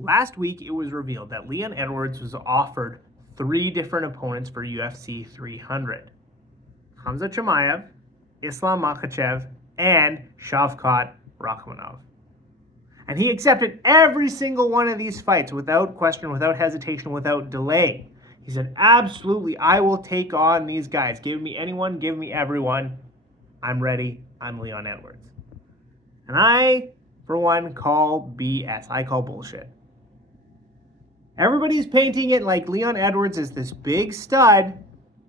Last week, it was revealed that Leon Edwards was offered 3 different opponents for UFC 300. Khamzat Chimaev, Islam Makhachev, and Shavkat Rakhmanov. And he accepted every single one of these fights without question, without hesitation, without delay. He said, absolutely, I will take on these guys. Give me anyone, give me everyone. I'm ready. I'm Leon Edwards. And I, for one, call BS. I call bullshit. Everybody's painting it like Leon Edwards is this big stud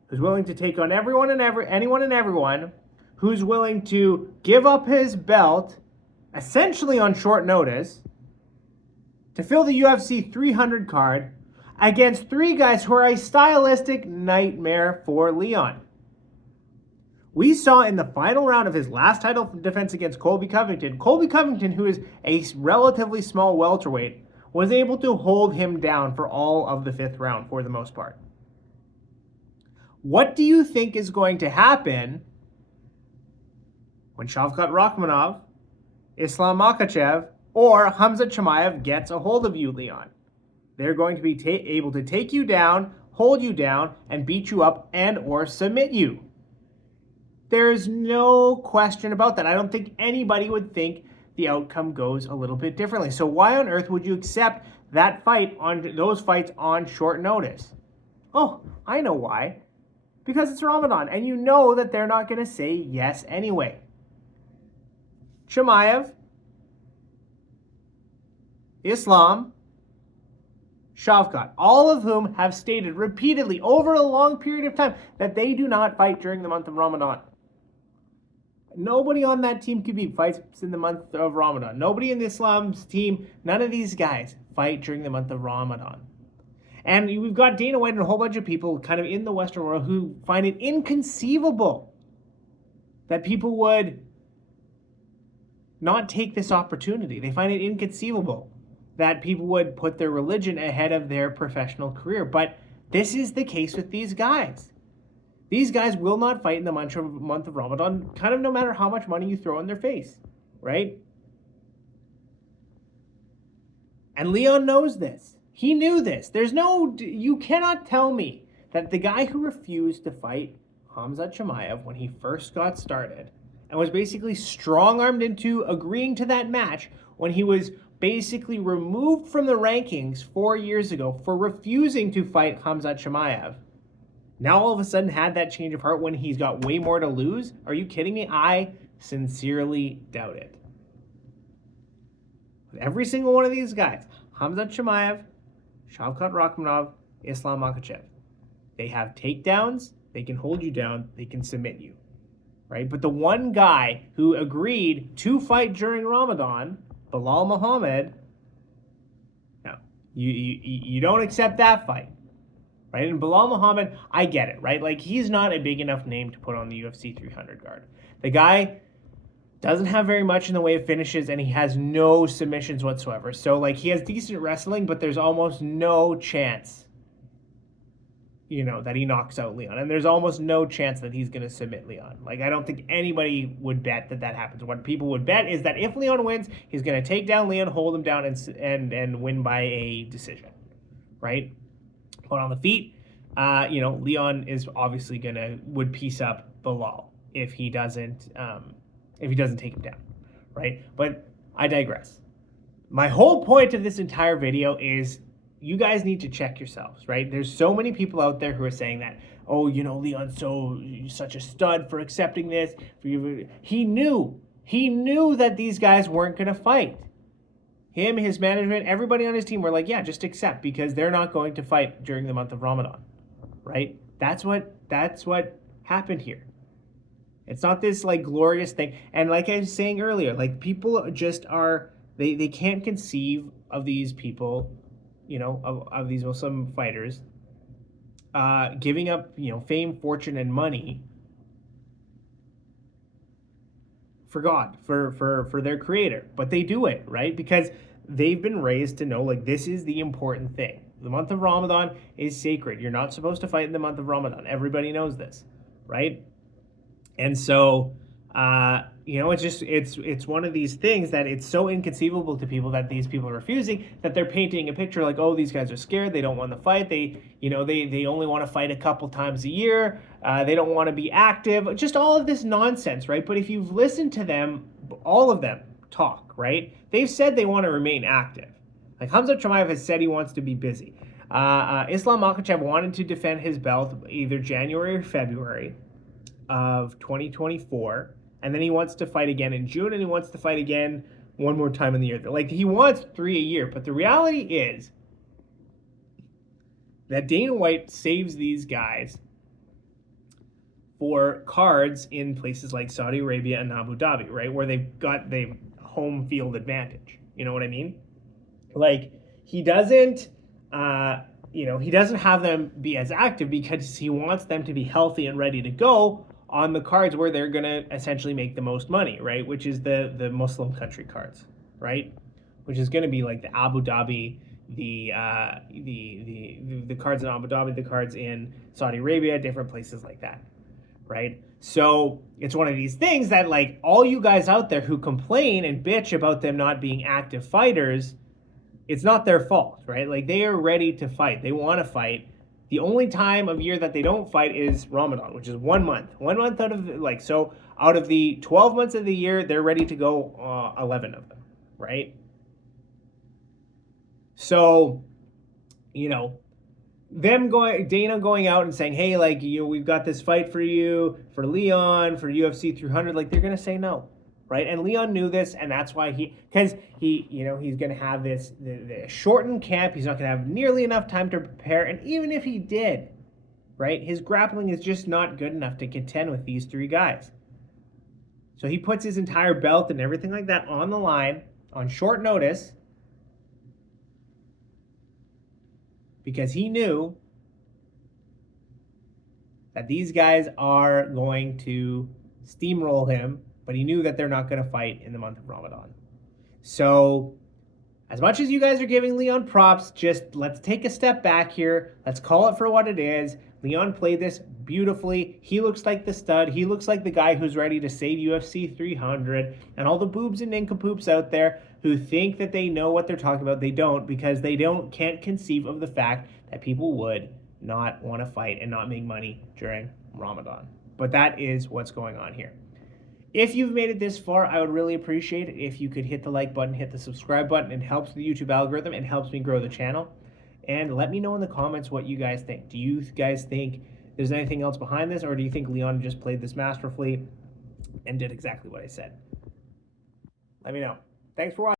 who's willing to take on anyone and everyone, who's willing to give up his belt, essentially on short notice, to fill the UFC 300 card against 3 guys who are a stylistic nightmare for Leon. We saw in the final round of his last title defense against Colby Covington, who is a relatively small welterweight, was able to hold him down for all of the 5th round for the most part. What do you think is going to happen when Shavkat Rakhmanov, Islam Makhachev, or Khamzat Chimaev gets a hold of you, Leon? They're going to be able to take you down, hold you down, and beat you up and or submit you. There's no question about that. I don't think anybody would think the outcome goes a little bit differently. So why on earth would you accept that fight those fights on short notice? Oh, I know why. Because it's Ramadan, and you know that they're not going to say yes anyway. Chimaev, Islam, Shavkat, all of whom have stated repeatedly over a long period of time that they do not fight during the month of Ramadan. Nobody on that team Khabib fights in the month of Ramadan. Nobody in Islam's team, none of these guys fight during the month of Ramadan. And we've got Dana White and a whole bunch of people kind of in the Western world who find it inconceivable that people would not take this opportunity. They find it inconceivable that people would put their religion ahead of their professional career. But this is the case with these guys. These guys will not fight in the month of Ramadan, kind of no matter how much money you throw in their face, right? And Leon knows this. He knew this. You cannot tell me that the guy who refused to fight Khamzat Chimaev when he first got started and was basically strong-armed into agreeing to that match when he was basically removed from the rankings 4 years ago for refusing to fight Khamzat Chimaev, now all of a sudden had that change of heart when he's got way more to lose? Are you kidding me? I sincerely doubt it. With every single one of these guys, Khamzat Chimaev, Shavkat Rakhmanov, Islam Makhachev, they have takedowns, they can hold you down, they can submit you, right? But the one guy who agreed to fight during Ramadan, Belal Muhammad, no, you don't accept that fight. Right? And Belal Muhammad, I get it, right? Like, he's not a big enough name to put on the UFC 300 card. The guy doesn't have very much in the way of finishes, and he has no submissions whatsoever. So, like, he has decent wrestling, but there's almost no chance, that he knocks out Leon. And there's almost no chance that he's going to submit Leon. Like, I don't think anybody would bet that happens. What people would bet is that if Leon wins, he's going to take down Leon, hold him down, and win by a decision, right? But on the feet, Leon is obviously would piece up Belal if he doesn't take him down, right? But I digress. My whole point of this entire video is you guys need to check yourselves, right? There's so many people out there who are saying that, oh, Leon's such a stud for accepting this. He knew that these guys weren't going to fight. Him, his management, everybody on his team were like, yeah, just accept, because they're not going to fight during the month of Ramadan, right? That's what happened here. It's not this like glorious thing. And like I was saying earlier, like, people just they can't conceive of these people, of these Muslim fighters giving up, fame, fortune, and money for God, for their creator. But they do it, right? Because they've been raised to know, like, this is the important thing. The month of Ramadan is sacred. You're not supposed to fight in the month of Ramadan. Everybody knows this, right? And so It's one of these things that it's so inconceivable to people that these people are refusing, that they're painting a picture like, oh, these guys are scared, they don't want to fight, they only want to fight a couple times a year, they don't want to be active, just all of this nonsense, right? But if you've listened to them, all of them talk, right? They've said they want to remain active. Like Khamzat Chimaev has said he wants to be busy. Islam Makhachev wanted to defend his belt either January or February of 2024, and then he wants to fight again in June, and he wants to fight again one more time in the year. Like, he wants 3 a year, but the reality is that Dana White saves these guys for cards in places like Saudi Arabia and Abu Dhabi, right, where they've got the home field advantage. You know what I mean? Like, he doesn't he doesn't have them be as active because he wants them to be healthy and ready to go on the cards where they're going to essentially make the most money, right? Which is the Muslim country cards, right? Which is going to be like the Abu Dhabi, the cards in Abu Dhabi, the cards in Saudi Arabia, different places like that, right? So it's one of these things that, like, all you guys out there who complain and bitch about them not being active fighters, it's not their fault, right? Like, they are ready to fight. They want to fight. The only time of year that they don't fight is Ramadan, which is 1 month. 1 month out of, out of the 12 months of the year, they're ready to go 11 of them, right? So, Dana going out and saying, hey, like, we've got this fight for you, for Leon, for UFC 300, like, they're going to say no, right? And Leon knew this, and that's why he's going to have the shortened camp. He's not going to have nearly enough time to prepare. And even if he did, right, his grappling is just not good enough to contend with these 3 guys. So he puts his entire belt and everything like that on the line on short notice because he knew that these guys are going to steamroll him, but he knew that they're not going to fight in the month of Ramadan. So, as much as you guys are giving Leon props, just let's take a step back here. Let's call it for what it is. Leon played this beautifully. He looks like the stud. He looks like the guy who's ready to save UFC 300. And all the boobs and nincompoops out there who think that they know what they're talking about, they don't, because they can't conceive of the fact that people would not want to fight and not make money during Ramadan. But that is what's going on here. If you've made it this far, I would really appreciate it if you could hit the like button, hit the subscribe button. It helps the YouTube algorithm. It helps me grow the channel. And let me know in the comments what you guys think. Do you guys think there's anything else behind this, or do you think Leon just played this masterfully and did exactly what I said? Let me know. Thanks for watching.